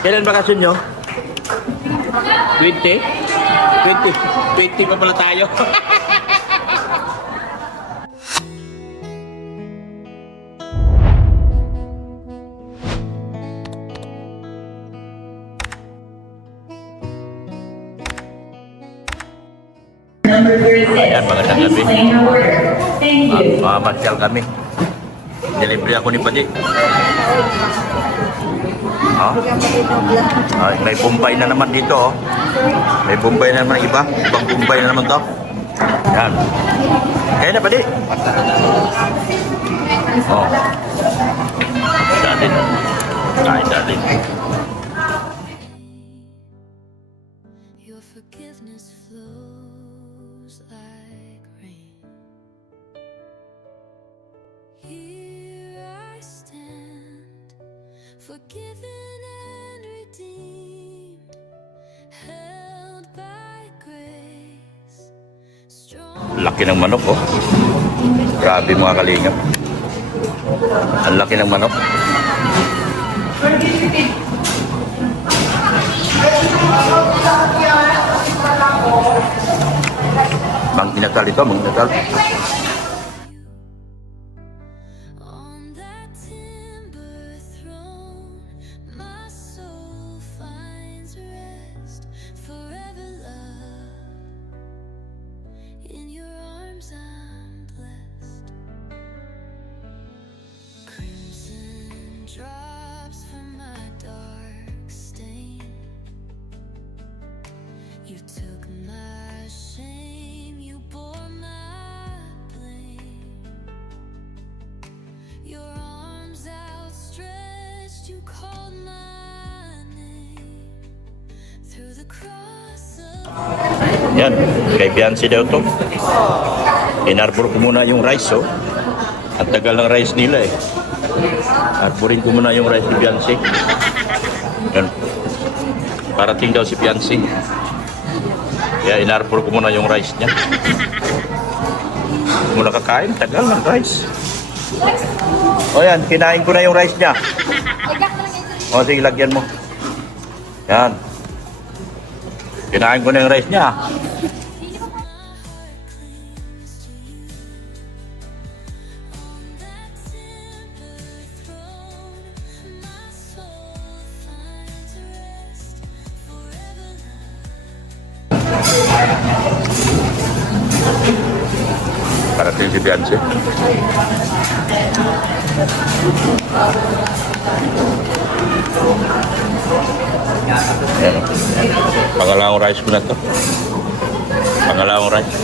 Kailan bakasyon nyo? 20? 20 pa pala tayo. Ayan, magandang gabi. Mamasyal kami. Delivery ako ni Padi. Ay, may Bombay na naman dito. Oh. May Bombay na naman iba. Ibang Bombay na naman to. Yan. Kaya na Padi. Oh. Dalin. Kain dalin. Your forgiveness flows like rain. Here I stand, forgiven and redeemed, held by grace, strong. Laki ng manok, oh. Grabe mga kalingap. Ang laki ng manok. Mang inasal ito, mang inasal. On that timber throne, my soul finds rest. Forever love, in your arms I'm blessed. Crimson drops from my dark stain. You took my shame, you bore my blame. Your arms outstretched, you called my name. Through the cross of Yan, kay Beyonce daw to. Inarbor ko muna yung rice, oh. Ang tagal ng rice nila, eh. Arborin ko muna yung rice ni Beyonce. Yan. Parating daw si Beyonce. Kaya inarbor ko muna yung rice niya. Hindi mo nakakain, tagal ng rice. O yan, kinain ko na yung rice niya. O sige, lagyan mo. Yan. Kinain ko na yung rice niya. that timber throne, my soul finds rest. Forever love. Parating si Beyonce. Yan. Pangalawang rice ko na to. Pangalawang rice.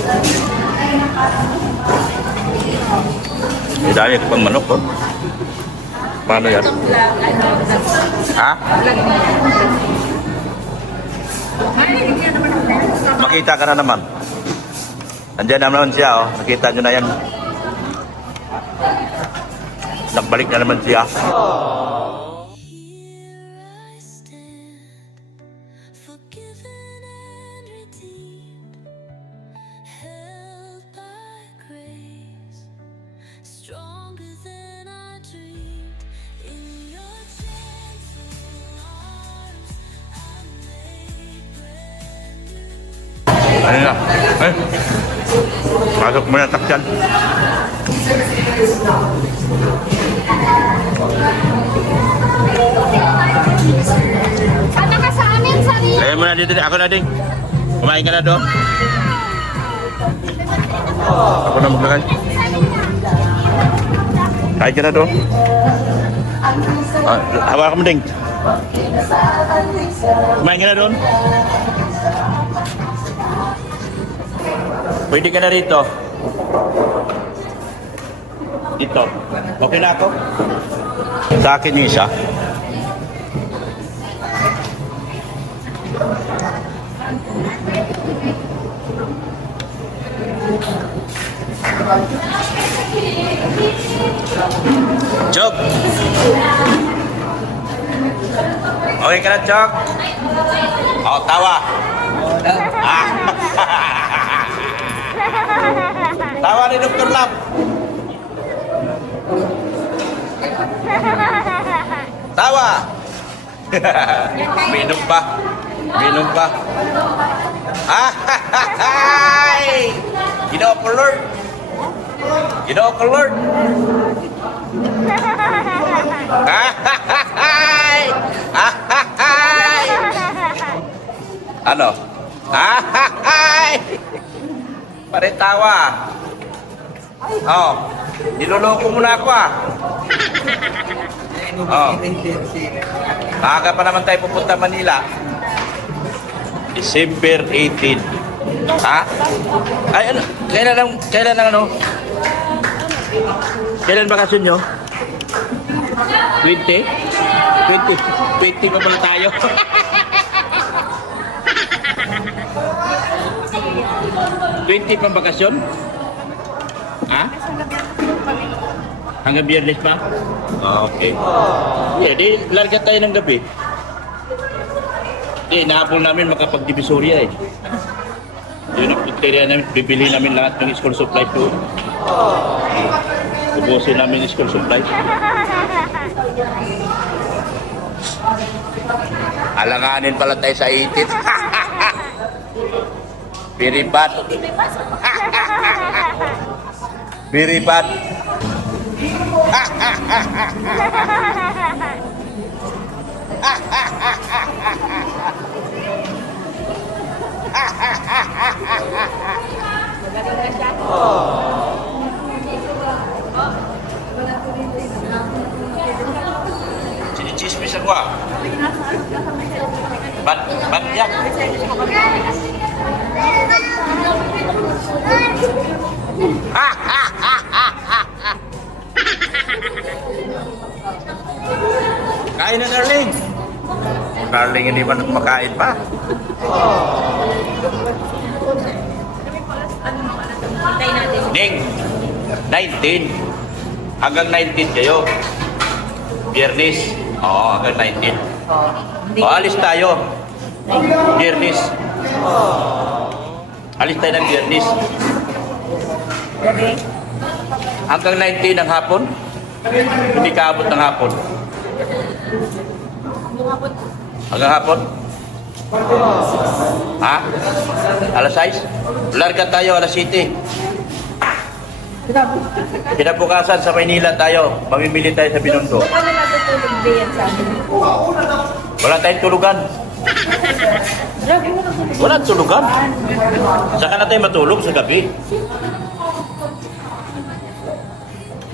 Dami ito pang manok, oh. Paano yan? Ha? Makita ka na naman. Andiyan naman siya, oh. Nakita nyo na yan. Nagbalik na naman siya. Here I stand, forgiven and redeemed, held by grace, stronger than I dreamed. In your gentle arms, I'm made brand new. Ayun na. Ay. Pasok mo na takyan. Ano ka sa amin, sarili? Kaya mo na dito. Ako na din. Kumain ka na doon. Ako na maglakay. Kain ka na doon. Hawakan mo ding. Kumain ka na doon. Pwede ka na rito. Dito. Okay na ako? Sa akin yung isa. Chok! Okay ka na, Chok? O, tawa. Ah. Tawa ni Dr. Lap. Tawa. Minom pa. Minom pa. Ay! Ginoo ko, Lord. Ginoo ko, Lord. Ay! Ay! Ano? Ay! Pare tawa. Oh, niloloko mo na ako ah. Oh. Maaga pa naman tayo pupunta Manila. December 18. Ha? Ay ano? Kailan ang ano? Kailan bakasyon nyo? 20? 20 pa pala tayo. 20 pang bakasyon? Ha? Hanggang Biyernes pa? Okay. Yeah, di larga tayo ng gabi. Di, nahabol namin makapag-divisoria eh. Yun ang kriteria namin, bibili namin lahat ng school supplies doon. Ubusin namin yung school supplies. Alanganin pala tayo sa itit. Very bad. Very bad. Sinismis ako ah. Ba't yan? Kain na, darling. Darling, hindi man kumakain pa. Ning, 19. Hanggang 19 kayo. Biyernes. Oo, hanggang 19. O, alis tayo. Biyernes. Alis tayo ng Biyernes. Hanggang 19 ng hapon. Hindi kaabot ng hapon. Hanggang hapon? Ha? Alas 6? Larga tayo alas 7. Kinabukasan sa Maynila tayo. Mamimili tayo sa Binondo. Paano natutulog din sa amin? Wala tayong tulugan. Wala tulugan. Saka na tayo matulog sa gabi.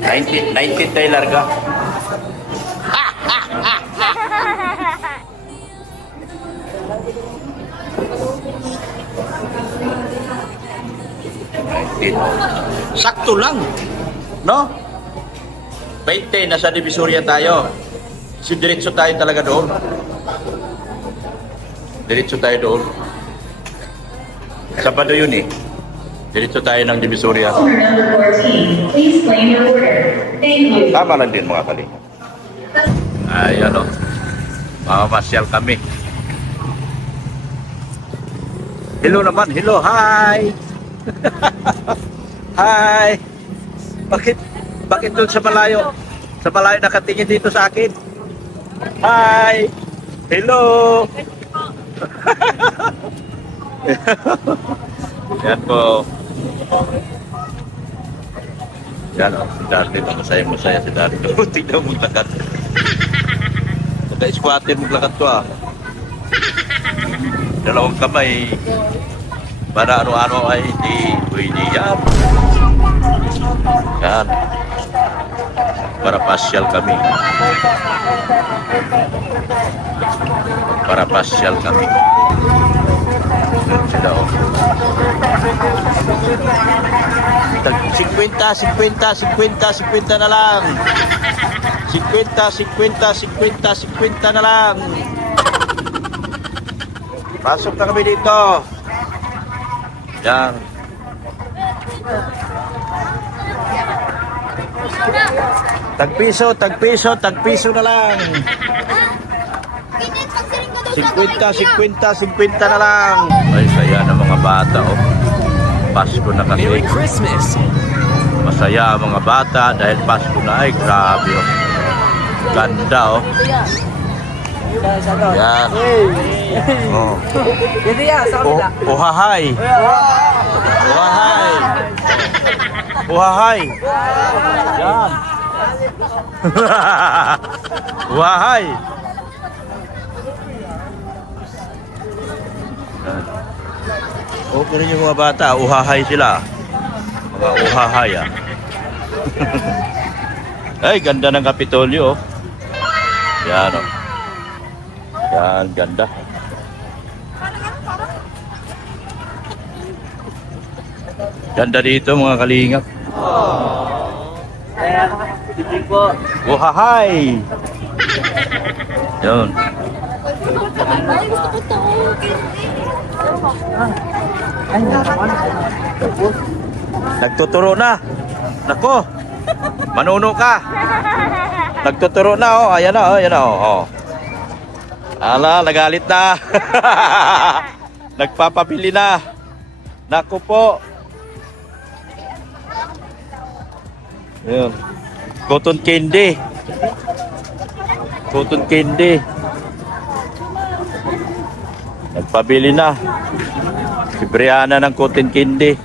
19 tayo larga. Sakto lang, no? 20, nasa Divisoria tayo. Si diretso tayo talaga doon. Diretso tayo doon. Sabado yun eh. Diretso tayo ng Divisoria. Customer number 14, please claim your order. Thank you. Tama lang din mga kali. Ay ano, mamamasyal kami. Hello naman, hello, hi! Hi! Bakit doon sa malayo? Sa malayo nakatingin dito sa akin? Hi! Hello! Yan po. Yan o, si Darlene. Masaya si Darlene. Tignan mo maglakad. Naka-squatin maglakad ko ah. Dalawang kamay. Para ano-ano ay hindi pwede yan. Yan. Para pasyal kami. Para pasyal kami. Yan sila o. 50 na lang. 50 na lang. Pasok na kami dito. Yan. Tagpiso na lang. 50 na lang. Ay, saya ng mga bata, oh. Pasko na kasi. Merry Christmas! Masaya ang mga bata dahil Pasko na. Ay, grabe, oh. Ganda, oh. Yan. Oh. Hindi yan, sa kabila. Uhahay. Uhahay. Uhahay. Yan. Uhahay. Okay rin yung mga bata, uhahay sila. Mga uhahay ah. Ay, ganda ng Kapitolyo. Yan oh. Yan, ganda. Ganda dito mga kalingap. Uhahay! Yun. Nagtuturo na. Nako. Manuno ka. Nagtuturo na oh. Ayan na oh. Ayan na oh. Ala, nagalit na. Nagpapapili na. Nako po. Ayun. Cotton candy. Cotton candy. Nagpabili na. Si Brianna ng cotton candy.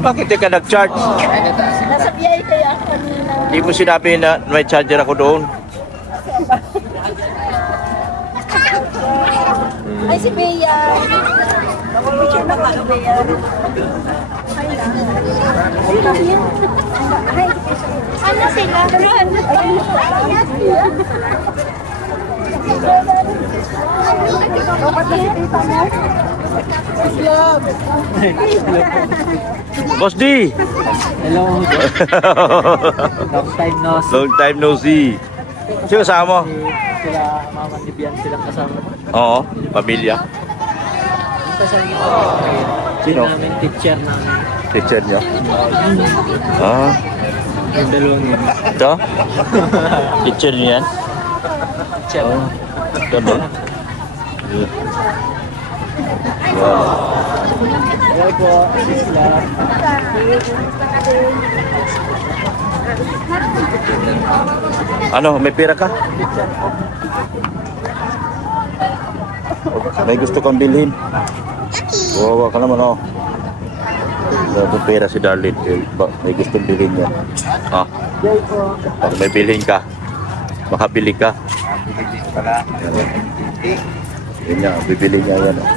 Bakit di ka nag-charge? Nasa biyay kaya ako kanina. Di mo sinabi na may charger ako doon. Ay, si Bea. Picture na ka, Bea. Ano sila? Boss D! Hello. Long time no see. Long time no see. Sino kasama mo? Sila Mama ni Bian silang kasama. Oo, pamilya. Ito sa inyo. Sino? Namin teacher namin. Teacher niya. Ah, Yung dalawang yun. ito? Teacher niya yan? Teacher. Oh, ganun. Yeah. Hello po. Sila. Ano, may pera ka? May gusto kang bilhin? Wawa ka naman, oh. May pera si Darlene. May gustong bilhin niya. Ah, pag may bilhin ka, makabili ka. Yan niya, bibili niya yan. Oh.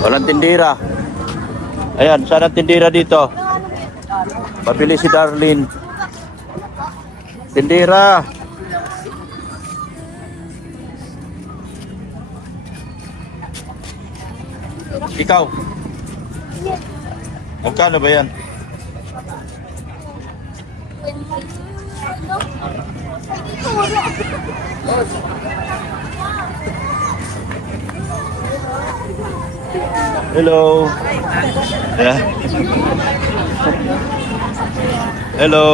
Walang tindira. Ayan, saan ang tindira dito? Pabili si Darlene. Tindira. Ikaw. Magkano ba yan? Hello. Yeah. Hello.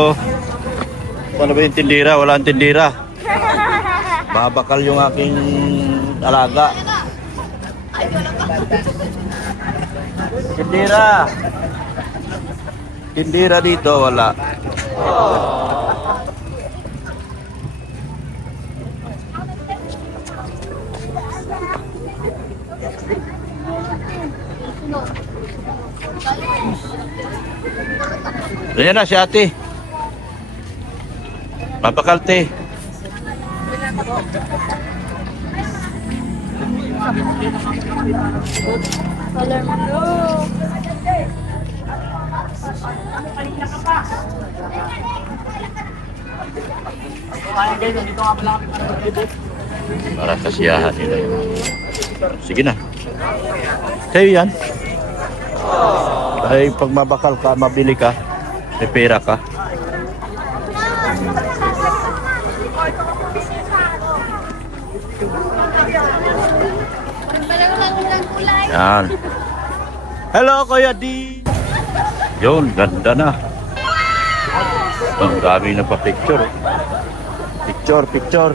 Paano ba yung tindira? Wala ang tindira. Babakal yung aking alaga. Tindira. Tindira dito, wala. Ayan na si ate. Mapakalte. Para kasiyahan nila yun. Sige na. Sa'yo yan. Ay, pag mabakal ka, mabili ka, may pera ka. Yan. Hello, Kuya D. Yun, ganda na. Ang dami na pa picture. Picture, picture.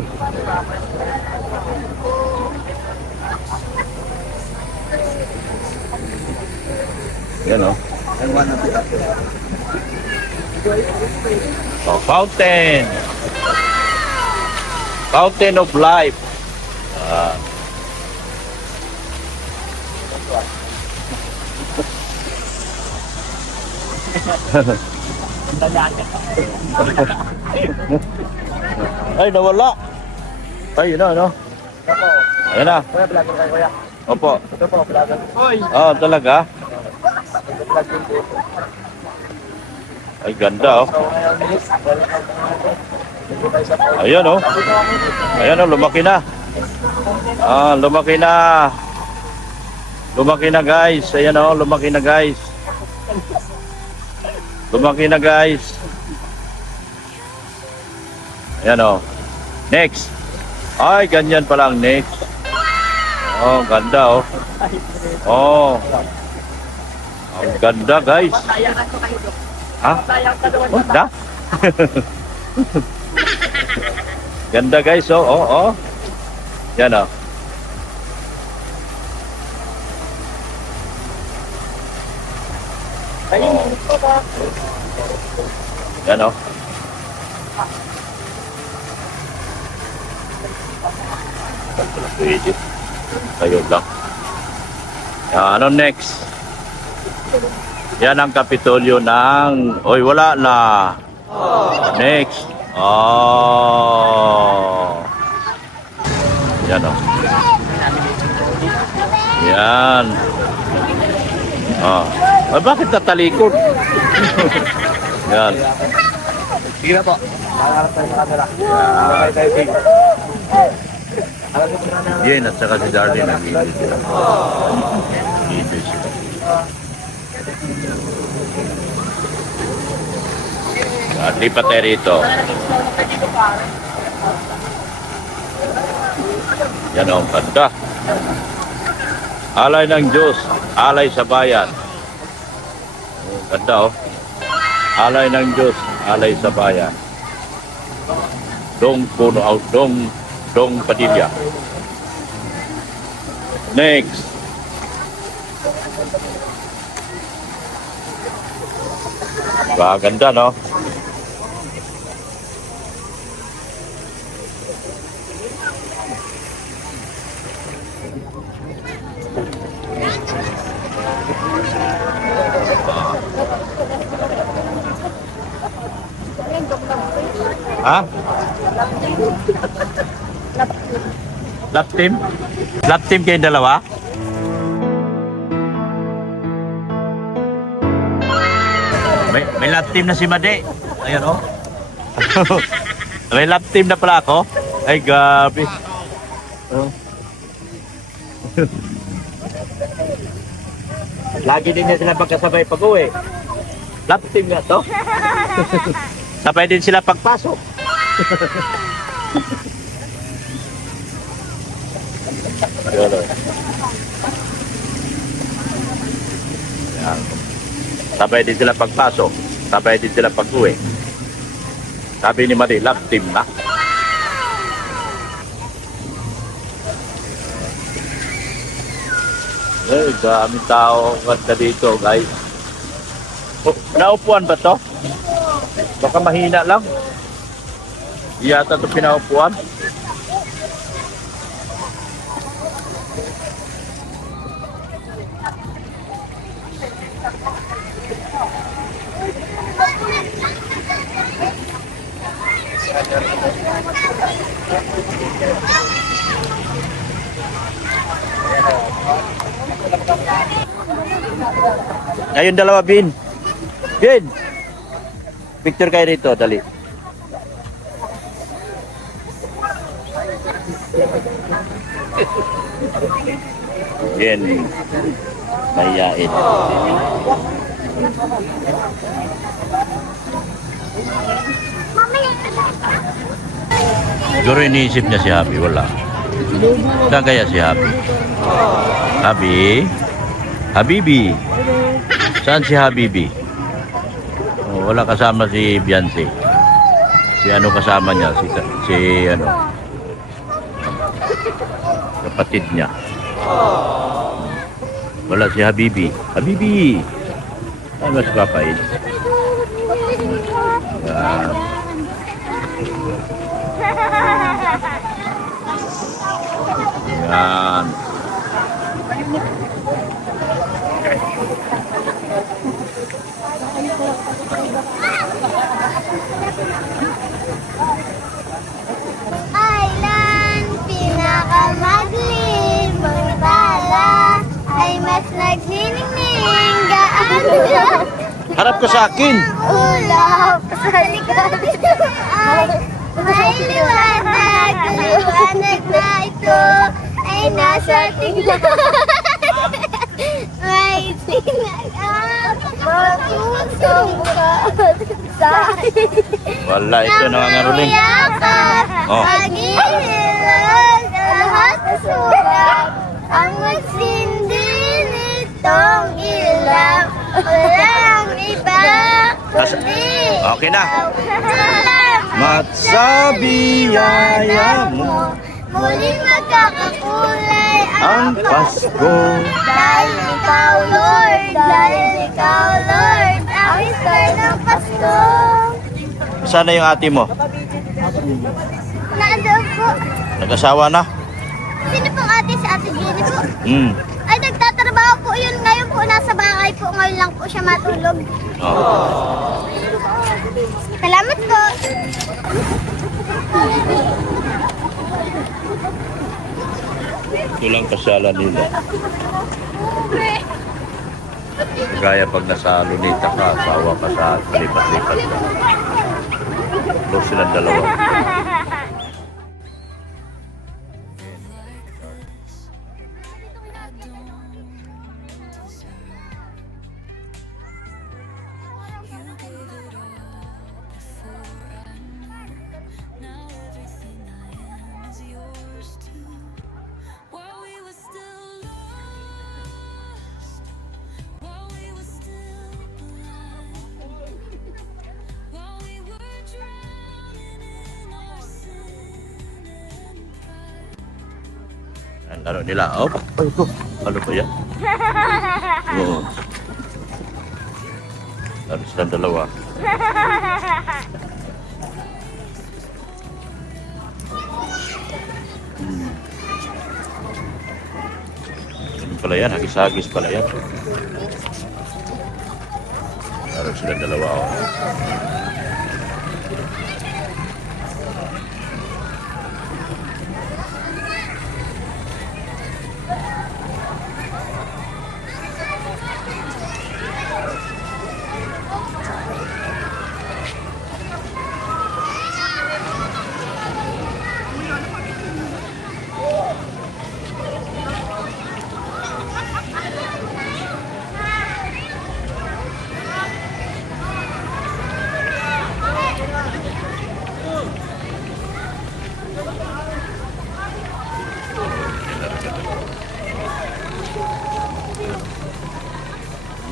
Yan o. Oh, fountain. Fountain of life. Ah. Ay, nawala. Ay, yun na, ano? Ayan na. Kuya, vlogger kayo, kuya. Opo. Ito po, vlogger. Oh, talaga? Ay, ganda, oh. So, ngayon, miss, welcome tayo sa Ayan, oh. Ayan, oh, lumaki na. Ah, lumaki na. Lumaki na, guys. Ayan, oh, lumaki na, guys. Lumaki na, guys. Ayan, oh. Next. Ay, ganyan pa lang, next. Oh, ganda, oh. Oh. Ang ganda, guys. Ha? Ganda? Ganda, guys, oh. Oh, oh. Yan, oh. Yan, oh. Pwede. Kayo lang. Ano next? Yan ang Kapitolyo ng... Oy, wala na. Next. Oh. Yan, oh. Yan. Oh. Ay, bakit natalikod? Yan. Sige na po. Makakarap tayo sa camera. Okay, tayo, sige. Yan, at saka si Darlene nag-iibig sila. Nag-iibig sila. At lipat tayo rito. Yan ang ganda. Alay ng Diyos, alay sa bayan. Oh, ganda, oh. Alay ng Diyos, alay sa bayan. Dong Puno out, Dong Padilla. Next. Ganda, no? Ha? Lap team? Lap team kayong dalawa? May lap team na si Made. Ayan, oh. May lap team na pala ako. Ay, gabi. Oh. Lagi din na sila pagkasabay pag-uwi. Lap team nga to. Sabay din sila pagpasok. Yan. Sabay din sila pagpasok. Sabay din sila pag-uwi. Sabi ni Mari, love team na. Eh, daming tao ang ganda dito, guys. Oh, naupuan ba to? Baka mahina lang. Yata ito pinaupuan. Ngayon dalawa, Bin. Bin! Picture kayo rito, dali. Yan. Mayayain. Siguro iniisip niya si Happy, wala. Saan kaya si Happy? Happy? Habibi? Saan si Habibi? Oh, wala kasama si Beyonce. Si ano kasama niya, si ano, kapatid niya. Wala si Habibi. Habibi! Ano si Papay? Yan. Yan. Island, pinakamaglim, ang tala ay mas nagniningning gaan. Harap ka sa akin! Ulap sa likod ay may liwanag. Liwanag na ito ay nasa tingnan. May tinag magpusong sa Wala, ito nangangaruling. Oh. Pag-ihilag lahat na sulat ang magsindi nitong ilang. Walang iba kundi Okay na. Salamat sa biyaya mo. Muling magkakakulay Ang Pasko. Dahil ikaw, Lord, ang star ng Pasko. Sana yung ate mo? Naandun po. Nag-asawa na? Sino pong ate si Ate Jenny po? Hmm. Ay, nagtatrabaho po yun. Ngayon po, nasa bahay po. Ngayon lang po siya matulog. Oh. Salamat po. Ito lang kasyalan nila. Kagaya pag nasa lunita ka, asawa ka sa palipat-lipat ka. Close silang dalawa. While we were still lost, while we were still blind, while we were drowning in our sin and pride. Ang ano nila, oh, ano ba yan? Oo. Ano silang dalawa? Ano pala yan? Hagis-hagis pala yan. Ano silang dalawa, oh.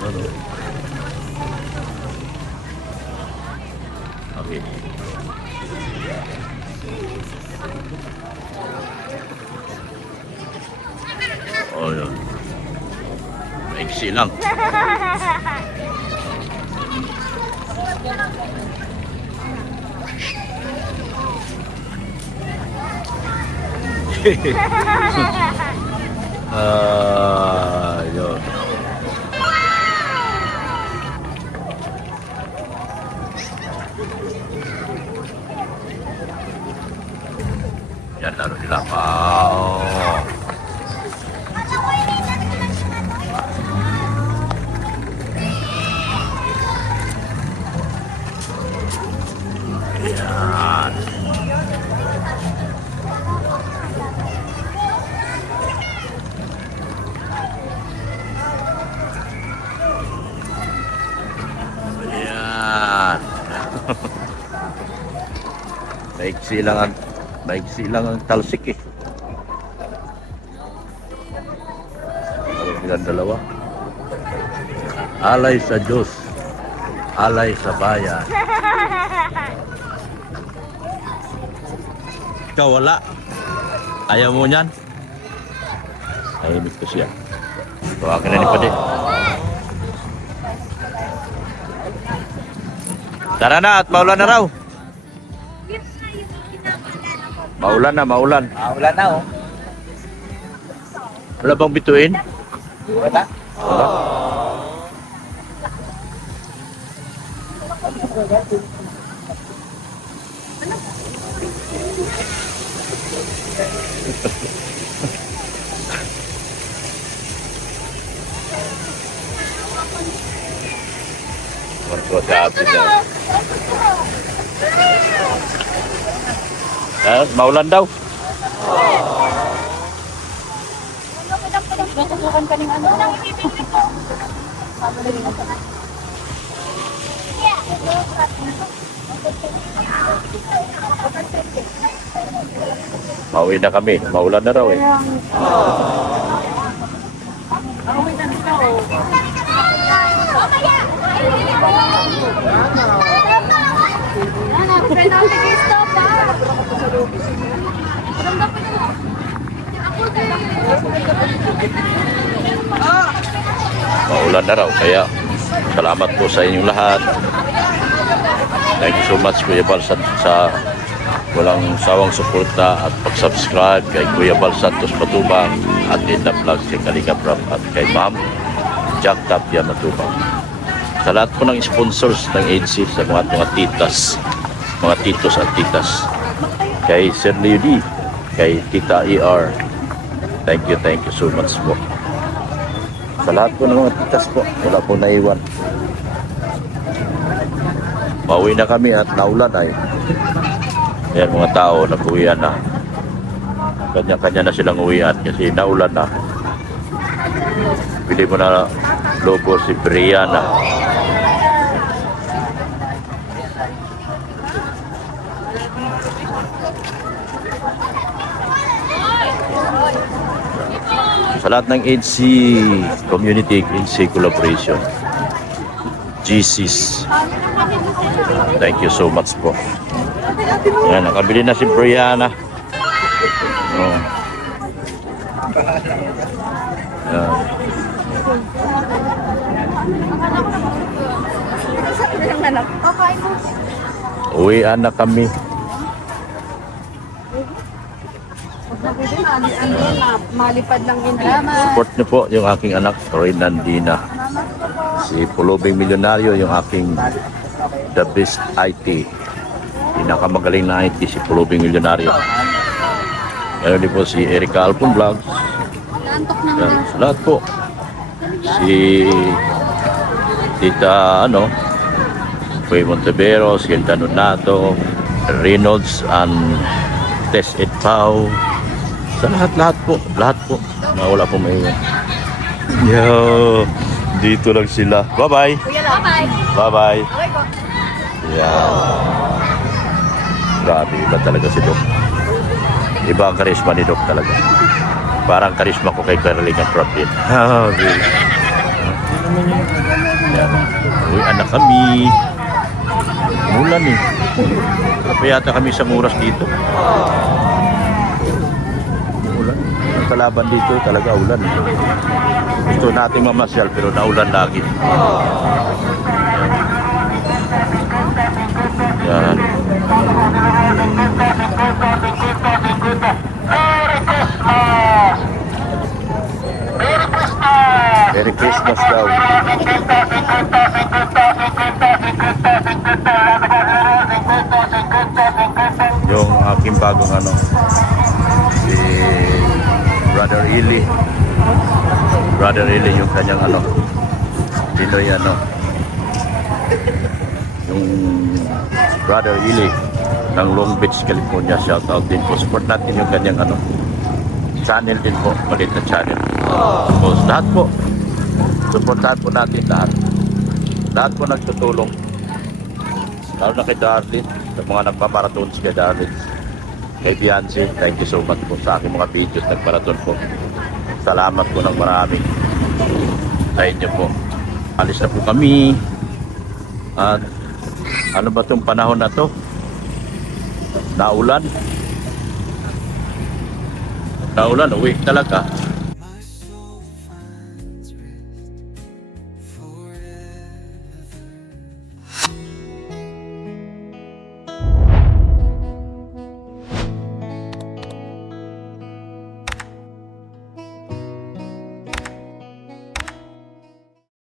Ano? Okay. Oh, yun. Maiksi lang. Yun. Yan, laro nila. Wow. Yan. Yan. Maiksi lang ang talsik eh. Parang silang dalawa. Alay sa Diyos. Alay sa bayan. Ikaw wala. Ayaw mo niyan? Tahimik ko siya. So, akin na ni Padi. Tara na at maulan na raw. Maulan na, maulan. Wala na oh. Wala bang bituin? Wala. Wala. Marco sa atin daw. Maulan daw. Mauwi na kami. Maulan na raw eh. Maulan na raw. Kaya salamat po sa inyong lahat. Thank you so much Kuya Bal sa walang sawang suporta at pag-subscribe kay Kuya Bal Santos Matubang at Edna Vlog kay Kalinga Prab at kay Ma'am Jack Tapia Matubang. Sa lahat po ng sponsors ng agency, sa mga titas, mga titos at titas, kay Sir Leo D, kay Tita ER, thank you so much po. Sa lahat po ng mga titas po, wala po naiwan. Pauwi na kami at naulan ay. Ayan mga tao, nag-uwian na. Kanya-kanya na silang uwian kasi naulan na. Bili mo na logo si Brianna. Sa lahat ng HC Community HC Collaboration, GCs, thank you so much po. Yan, nakabili na si Brianna. Oh. Yan. Uwian na kami. Malipad lang yun. Support niyo po yung aking anak, Roy Nandina. Si Pulubing Milyonaryo, yung aking the best IT. Pinakamagaling na IT si Pulubing Milyonaryo. Meron din po si Erica Alpon Vlogs. Yan, lahat po. Si Tita Kuya Montevero, si Hilda Nonato, Reynolds and Tess Ed Pau. Sa lahat po. Lahat po. Na wala po may yo, dito lang sila. Bye-bye. Bye-bye. Yeah. Grabe, iba talaga si Doc. Iba ang karisma ni Doc talaga. Parang karisma ko kay Kalinga Prab din. Yan. Uy, anak kami. Mulan eh. Kapag yata kami sa oras dito. Ulan. Ang kalaban dito talaga ulan. Gusto natin mamasyal pero naulan lagi. Yan. Merry Christmas daw. Yung aking bagong si Brother Ili. Brother Ili yung kanyang Pinoy yung Brother Ili ng Long Beach, California. Shout out din po. Support natin yung kanyang channel din po. Maliit na channel. So, lahat po. Supportahan po natin lahat. Lahat po nagtutulong. Lalo na kay Darlene. Sa mga nagpamarathon kay Darlene. Kay Beyonce, thank you so much po sa aking mga videos nagmarathon po. Salamat po ng marami sa inyo po. Alis na po kami. At ano ba itong panahon na to? Naulan. Naulan, uwi talaga.